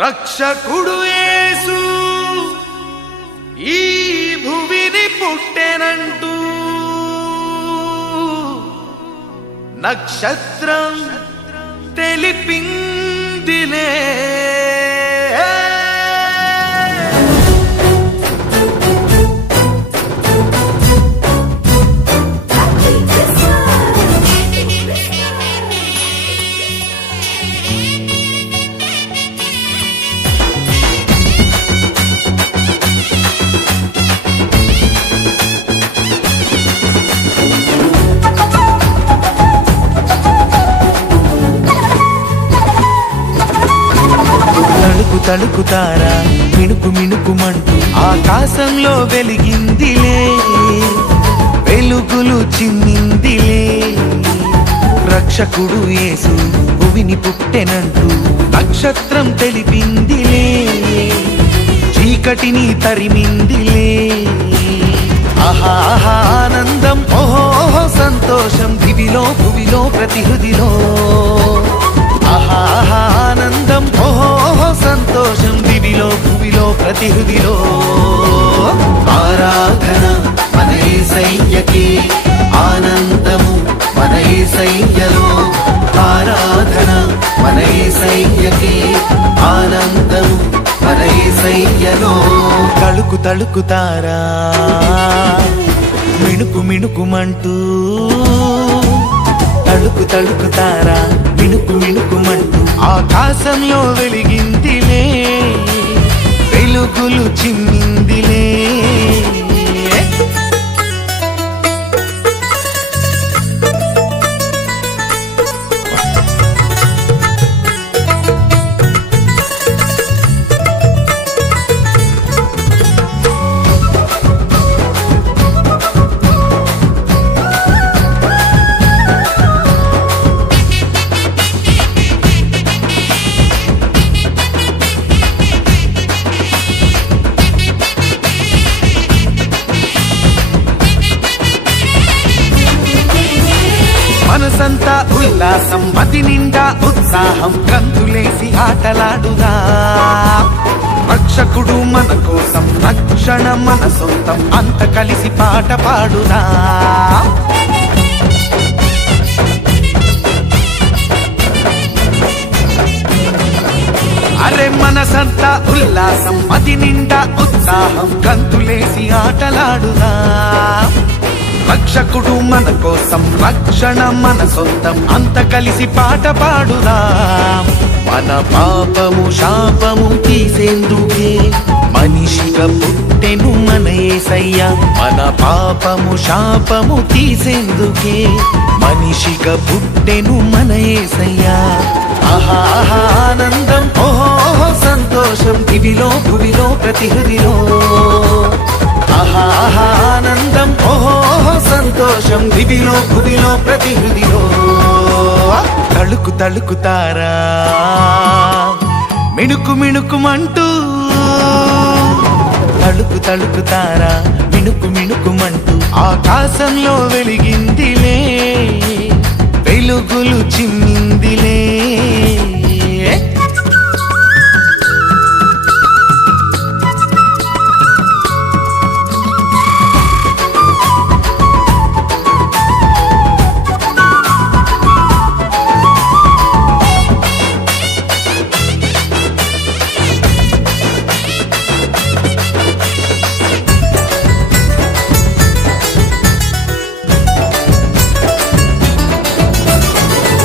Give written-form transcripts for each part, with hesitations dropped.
రక్షకుడు యేసు ఈ భువిని పుట్టెనంటూ నక్షత్రం తెలిపిందిలే తలుకుతారా మిణుకు మిణుకుమంటూ ఆకాశంలో వెలిగిందిలే, వెలుగులు చిమ్మిందిలే. రక్షకుడు యేసు భువిని పుట్టెనంటూ నక్షత్రం తెలిపిందిలే, చీకటిని తరిమిందిలే. ఆహా ఆహా ఆనందం, ఓహో ఓహో సంతోషం, దివిలో భువిలో ప్రతి హృదిలో. ఆహా ఆహా ఆనందం, ఓహో ఓహో సంతోషం, దివిలో భువిలో ప్రతి హృదిలో. ఆరాధన మన యేసయ్యకి, ఆనందము మన యేసయ్యలో. ఆరాధన మన యేసయ్యకి, ఆనందము మన యేసయ్యలో. తళుకుతారా మిణుకు మిణుకుమంటూ, తళుకుతారా మిణుకు మిణుకుమంటూ ఆకాశంలో వెలిగిందిలే, వెలుగులు చిమ్మిందిలే. మనసంతా ఉల్లాసం, మతి నిండా ఉత్సాహం, గంతులేసి ఆటలాడుదా. రక్షకుడు మన కోసం, రక్షణ మన సొంతం, అంత కలిసి పాట పాడుదా. అరే మనసంతా ఉల్లాసం, మతి నిండా ఉత్సాహం, గంతులేసి ఆటలాడుదా. రక్షకుడు మన కోసం, రక్షణ మన సొంతం, అంత కలిసి పాట పాడుదాం. మన పాపము శాపము తీసేందుకే మనిషిగా పుట్టెను మన యేసయ్య. మన పాపము శాపము తీసేందుకే మనిషిగా పుట్టెను మన యేసయ్య. ఆహా ఆహా ఆనందం, ఓహో ఓహో సంతోషం, దివిలో భువిలో ప్రతి హృదిలో. ఆహా ఆహా ఆనందం, ఓహో ఓహో సంతోషం, దివిలో భువిలో ప్రతి హృదిలో. తళుకుతారా మిణుకు మిణుకుమంటూ, తళుకుతారా మిణుకు మిణుకుమంటూ ఆకాశంలో వెలిగిందిలే, వెలుగులు చిమ్మిందిలే.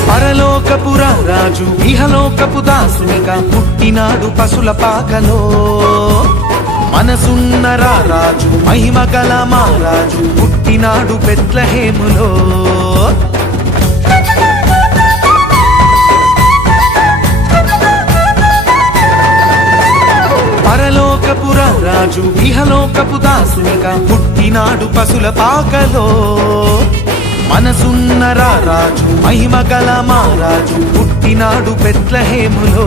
పరలోకపు రాజు ఇహలోకపు దాసునిగా పుట్టినాడు పశుల పాకలో. మనసున్న రాజు మహిమ గల మహారాజు పుట్టినాడు బెత్లెహేములో. పరలోకపు రాజు ఇహలోకపు దాసునిగా పుట్టినాడు పశుల పాకలో. మనసున్న రాజు మహిమ గల మహారాజు పుట్టినాడు బెత్లెహేములో.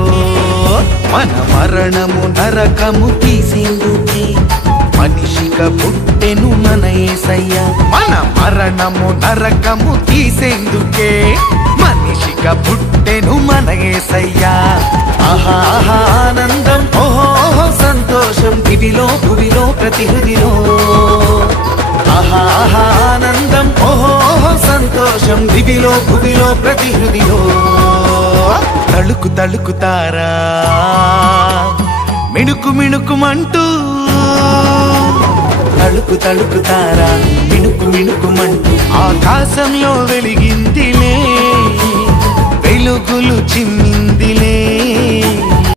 మన మరణము నరకము తీసేందుకే మనిషిగా పుట్టెను మన యేసయ్య. మన మరణము నరకము తీసేందుకే మనిషిగా పుట్టెను మన యేసయ్య. ఆహా ఆనంద దివిలో భువిలో ప్రతి హృదిలో ఆహా ఆహా ఆనందం ఓహో ఓహో సంతోషం దివిలో భువిలో ప్రతి హృదిలో తళుకు తళుకుతారా మిణుకు మిణుకుమంటూ తళుకు తళుకుతారా మిణుకు మిణుకుమంటూ ఆకాశంలో వెలిగిందిలే వెలుగులు చిమ్మిందిలే